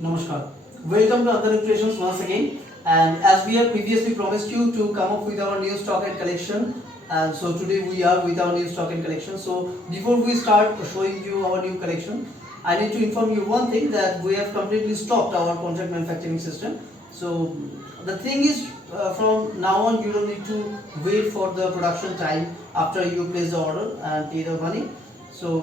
Namaskar. Welcome to Antaran Creations once again. And as we have previously promised you to come up with our new stock and collection, and so today we are with our new stock and collection. So before we start showing you our new collection, I need to inform you one thing that we have completely stopped our contract manufacturing system. So the thing is, from now on, you don't need to wait for the production time after you place the order and pay the money. So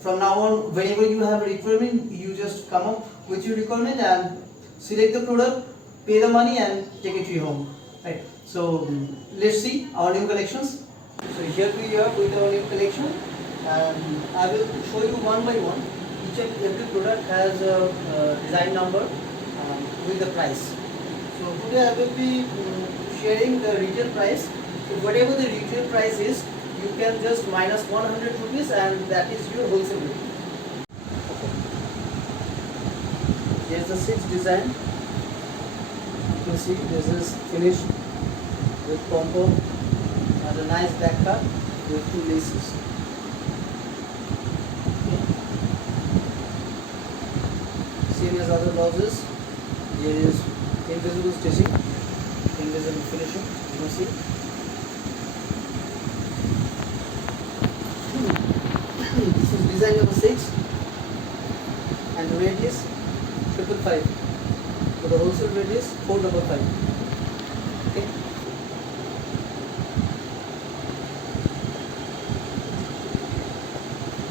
from now on, whenever you have a requirement, you just come up with your requirement and select the product, pay the money, and take it to your home. Right. So let's see our new collections. So here we are with our new collection, and I will show you one by one. Each and every product has a design number with the price. So today I will be sharing the retail price. So whatever the retail price is, you can just minus 100 rupees, and that is your wholesale rate. Here's the sixth design. You can see this is finished with pom-pom and a nice back cut with two laces. Okay. Same as other blouses. Here is invisible stitching, invisible finishing. You can see. This is design number 6, and the rate is 555. So the wholesale rate is 455. Okay.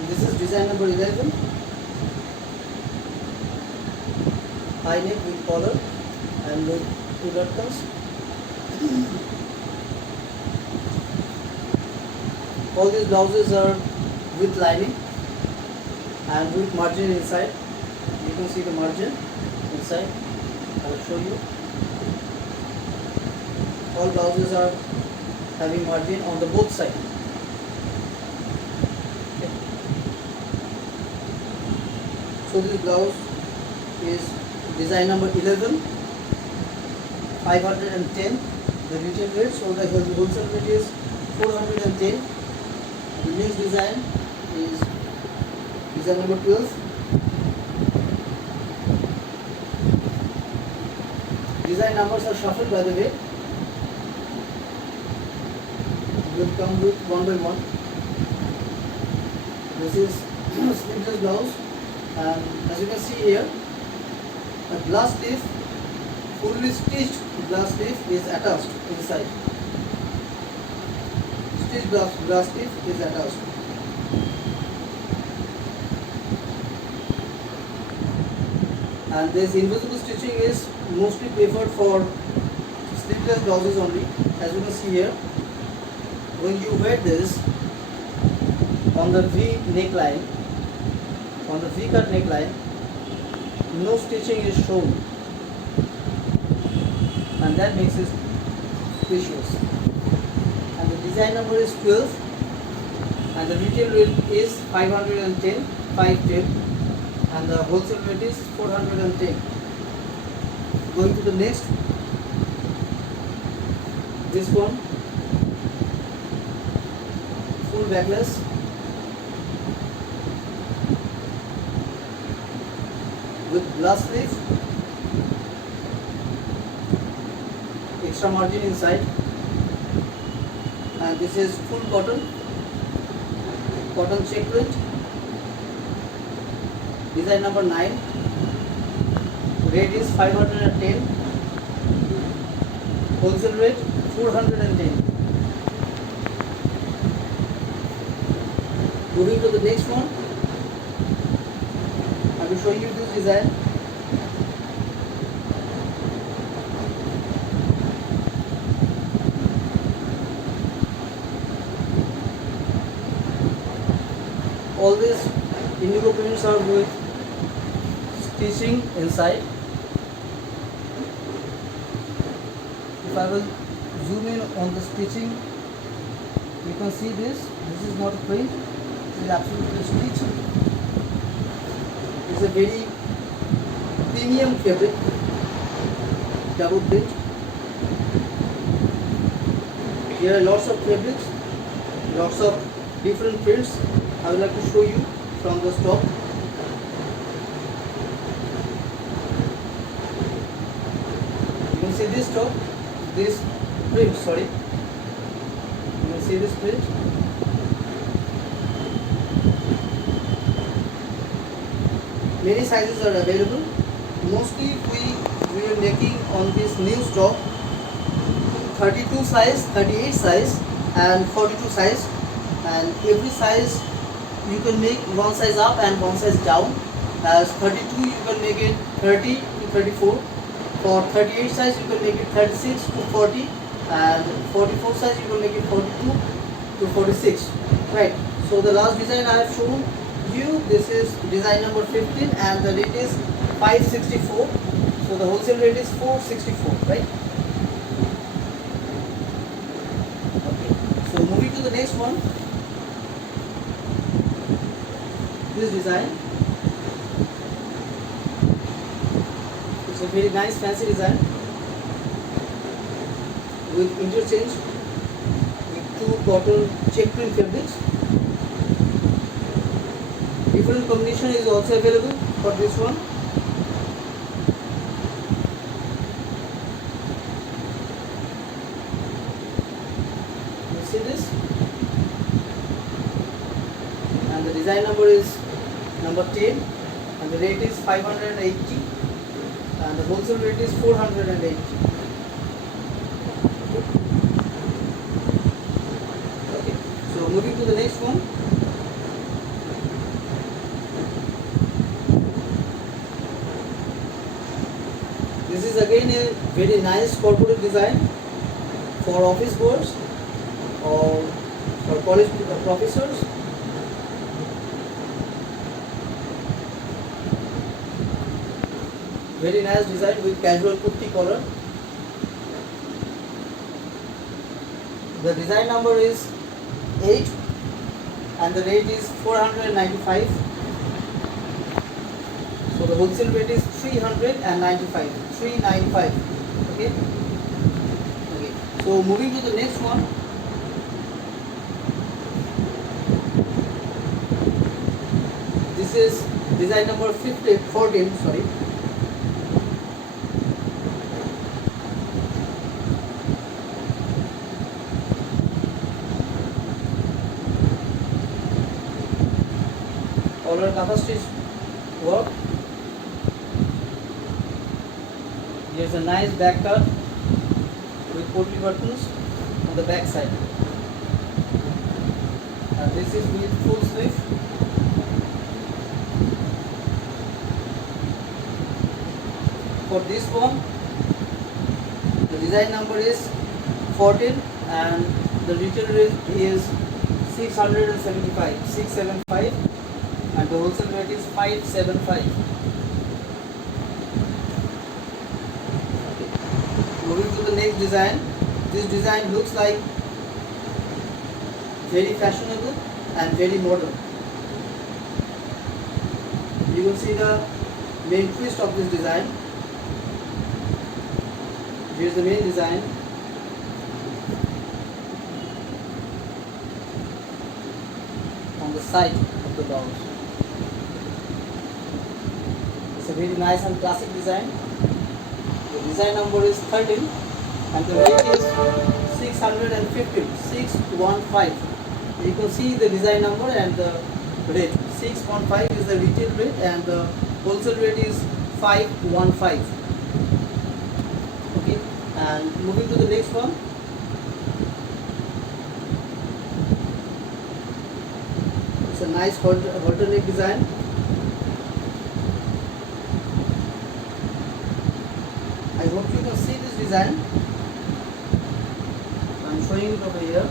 This is design number 11. High neck with collar and with two buttons. All these blouses are with lining and with margin inside. You can see the margin inside. I will show you. All blouses are having margin on the both sides. Okay. So this blouse is design number 11, 510 the retail rate. So the wholesale rate is 410. The next design is design number 12. Design numbers are shuffled, by the way. Will come with one by one. This is sleeveless blouse, and as you can see here, a glass sleeve, fully stitched glass sleeve is attached inside. Stitched glass sleeve is attached. And this invisible stitching is mostly preferred for sleeveless blouses only. As you can see here, when you wear this on the V neckline, on the V cut neckline, no stitching is shown, and that makes it precious. And the design number is 12, and the retail rate is 510, 510, and the wholesale rate is 410. Going to the next, this one, full backless, with glass sleeve, extra margin inside, and this is full cotton check print. Design number 9. Rate is 510. Wholesale rate 410. Moving to the next one, I will show you this design. All these indigo prints are with stitching inside. If I will zoom in on the stitching, you can see this. This is not a print. This is absolutely stitched. It's a very premium fabric, double print. There are lots of fabrics, lots of different prints. I would like to show you from the stock. see this top, this print, sorry, you can see this print. Many sizes are available. Mostly we are making on this new stock 32 size, 38 size and 42 size, and every size you can make one size up and one size down. As 32 you can make it 30 to 34. For 38 size you can make it 36 to 40, and 44 size you can make it 42 to 46. Right. So the last design I have shown you, this is design number 15 and the rate is 564. So the wholesale rate is 464, right? Okay. So moving to the next one, this design. It's a very nice fancy design with interchange with two cotton check print fabrics. Different combination is also available for this one. You see this, and the design number is number 10 and the rate is 580 and the wholesale rate is 480. Okay, so moving to the next one. This is again a very nice corporate design for office goers or for college professors. Very nice design with casual kurti collar. The design number is 8 and the rate is 495. So the wholesale rate is 395. 395. Okay. Okay. So moving to the next one. This is design number 14. Sorry. Collar cover stitch work. Here's a nice back cut with portly buttons on the back side. And this is with full sleeve. For this one, the design number is 14 and the retail rate is 675, 675, and the wholesale rate is 575. Moving to the next design. This design looks like very fashionable and very modern. You will see the main twist of this design. Here's the main design. On the side of the blouse. It's a very nice and classic design. The design number is 13 and the rate is 615, 615. You can see the design number and the rate. 615 is the retail rate and the wholesale rate is 515. Okay, and moving to the next one. It's a nice halter neck design. I hope you can see this design. I'm showing it over here.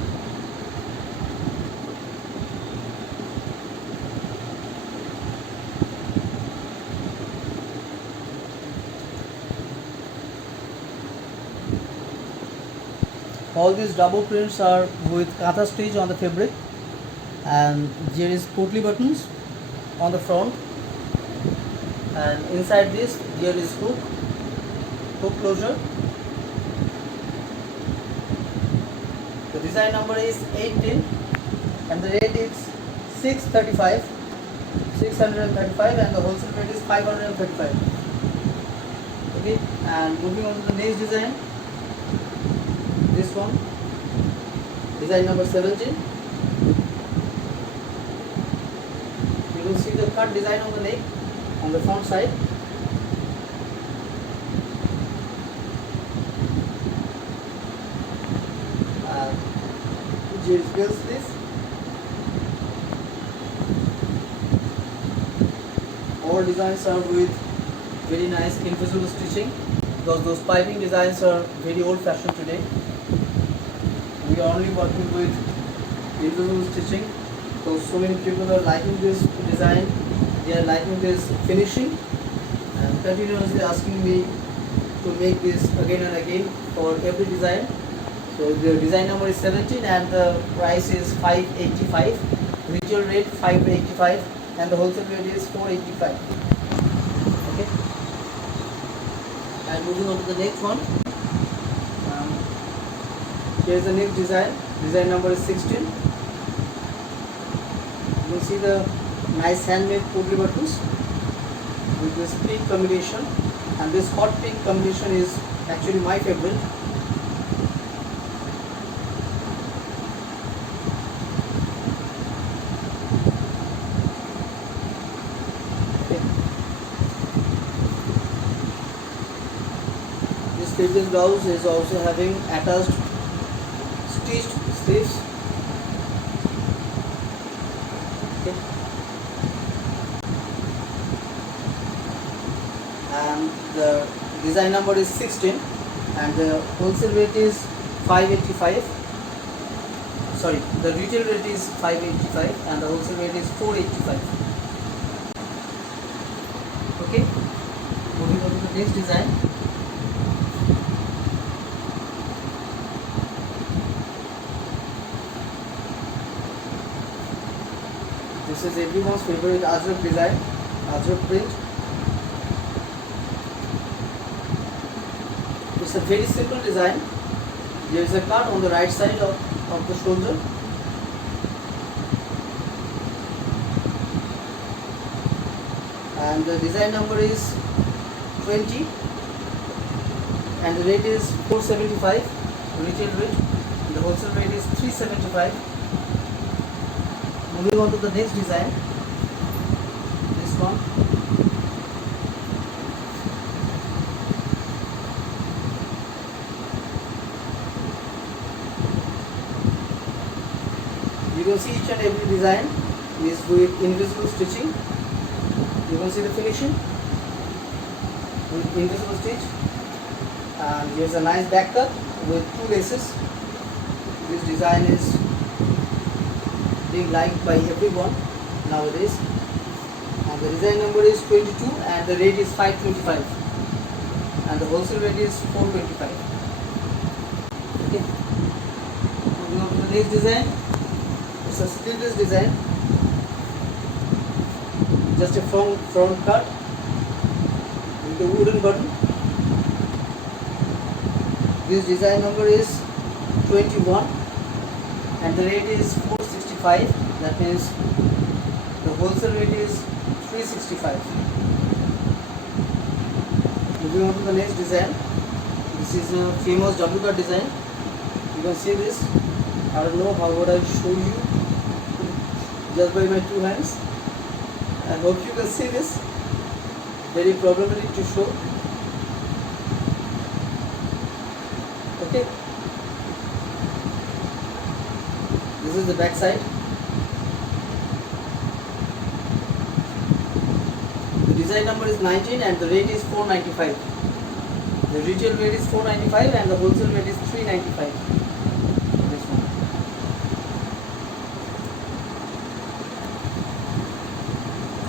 All these double prints are with katha stitch on the fabric, and there is portly buttons on the front, and inside this there is hook closure. The design number is 810 and the rate is 635, 635, and the wholesale rate is 535. Okay, and moving on to the next design. This one, design number 17. You will see the cut design on the neck on the front side. Bill sleeve. All designs are with very nice invisible stitching because those piping designs are very old fashioned today. We are only working with invisible stitching because so many people are liking this design, they are liking this finishing and continuously asking me to make this again and again for every design. So the design number is 17 and the price is 585. Retail rate 585 and the wholesale rate is 485. Okay. And moving on to the next one. Here is the next design. Design number is 16. You can see the nice handmade poly buttons with this pink combination, and this hot pink combination is actually my favorite. This sleeveless blouse is also having attached stitched sleeves. Okay. And the design number is 16 and the wholesale rate is 585. Sorry, the retail rate is 585 and the wholesale rate is 485. Okay, moving on to the next design. This is everyone's favorite Ajrak design, Ajrak print. It's a very simple design. There is a cut on the right side of the shoulder. And the design number is 20 and the rate is 475 retail rate. The wholesale rate is 375. Moving on to the next design, this one. You can see each and every design is with invisible stitching. You can see the finishing with invisible stitch, and here's a nice back cut with two laces. This design is being liked by everyone nowadays, and the design number is 22 and the rate is 525 and the wholesale rate is 425. Okay, moving on to the next design. It's a sleeveless design, just a front cut with a wooden button. This design number is 21 and the rate is 465. That means the wholesale rate is 365. Moving on to the next design. This is a famous double cut design. You can see this. I don't know how would I show you just by my two hands. I hope you can see this. Very problematic to show. Okay. This is the back side. The design number is 19 and the rate is 495. The retail rate is 495 and the wholesale rate is 395. This one.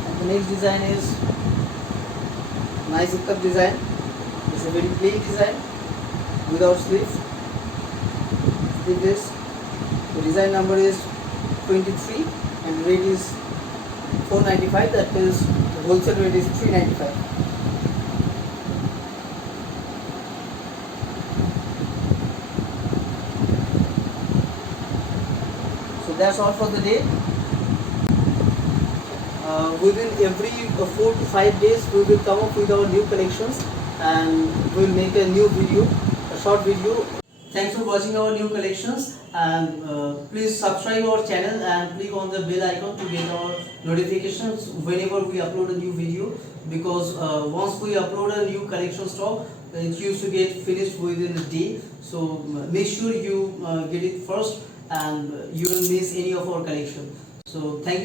And the next design is nice ikat design. It's a very plain design without sleeves. Sleeveless. The design number is 23 and the rate is 495. That is the wholesale rate is 395. So that's all for the day. Within every 4 to 5 days we will come up with our new collections. and we'll make a new video, a short video. Thanks for watching our new collections, and please subscribe our channel and click on the bell icon to get our notifications whenever we upload a new video, because once we upload a new collection stock, it used to get finished within a day. So make sure you get it first, and you will miss any of our collection. So thank you.